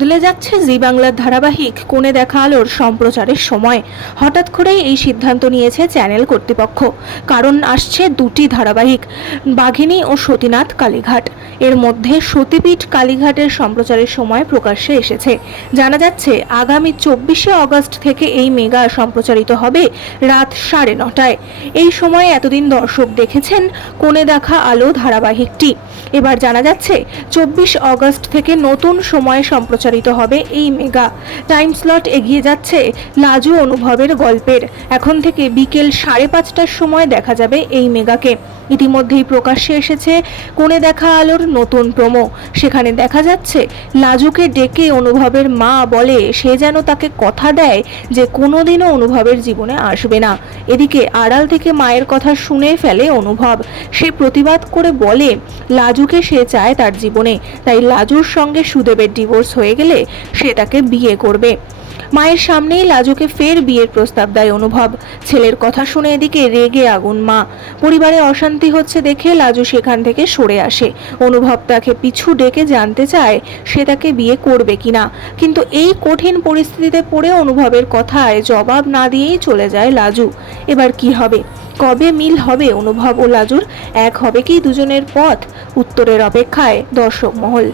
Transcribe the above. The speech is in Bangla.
বদলে যাচ্ছে জি বাংলার ধারাবাহিক কোণে দেখা আলোর সম্প্রচারের সময়। হঠাৎ করেই এই সিদ্ধান্ত নিয়েছে চ্যানেল কর্তৃপক্ষ। কারণ আসছে দুটি ধারাবাহিক, বাঘিনী ও সতীনাথ কালীঘাট। এর মধ্যে সতীপীঠ কালীঘাটের সম্প্রচারের সময় প্রকাশ্যে এসেছে। জানা যাচ্ছে আগামী 24শে আগস্ট থেকে এই মেগা সম্প্রচারিত হবে রাত 9:30টায়। এই সময়ে এতদিন দর্শক দেখেছেন কোণে দেখা আলো ধারাবাহিকটি। এবার জানা যাচ্ছে 24 আগস্ট থেকে নতুন সময়ে সম্প্রচারিত হবে এই মেগা। টাইম স্লট এগিয়ে যাচ্ছে লাজু অনুভবের গল্পের। এখন থেকে বিকেল 5:30টার সময় দেখা যাবে এই মেগাকে। ইতিমধ্যেই প্রকাশ্যে এসেছে কোণে দেখা আলোর নতুন প্রোমো। সেখানে দেখা যাচ্ছে লাজুকে ডেকে অনুভবের মা বলে সে যেন তাকে কথা দেয় যে কোনোদিনও অনুভবের জীবনে আসবে না। এদিকে আড়াল থেকে মায়ের কথা শুনে ফেলে অনুভব। সে প্রতিবাদ করে বলে লাজুকে সে চায় তার জীবনে, তাই লাজুর সঙ্গে সুদেবের ডিভোর্স হয়ে গেলে সে তাকে বিয়ে করবে। মায়ের সামনেই লাজুকে ফের বিয়ের প্রস্তাব দেয় অনুভব। ছেলের কথা শুনে এদিকে রেগে আগুন মা। পরিবারে অশান্তি হচ্ছে দেখে লাজু সেখান থেকে সরে আসে। অনুভব তাকে পিছু ডেকে জানতে চায় সে তাকে বিয়ে করবে কিনা, কিন্তু এই কঠিন পরিস্থিতিতে পড়ে অনুভবের কথায় জবাব না দিয়েই চলে যায় লাজু। এবার কি হবে? কবে মিল হবে অনুভব ও লাজুর? এক হবে কি দুজনের পথ? উত্তরের অপেক্ষায় দর্শক মহল।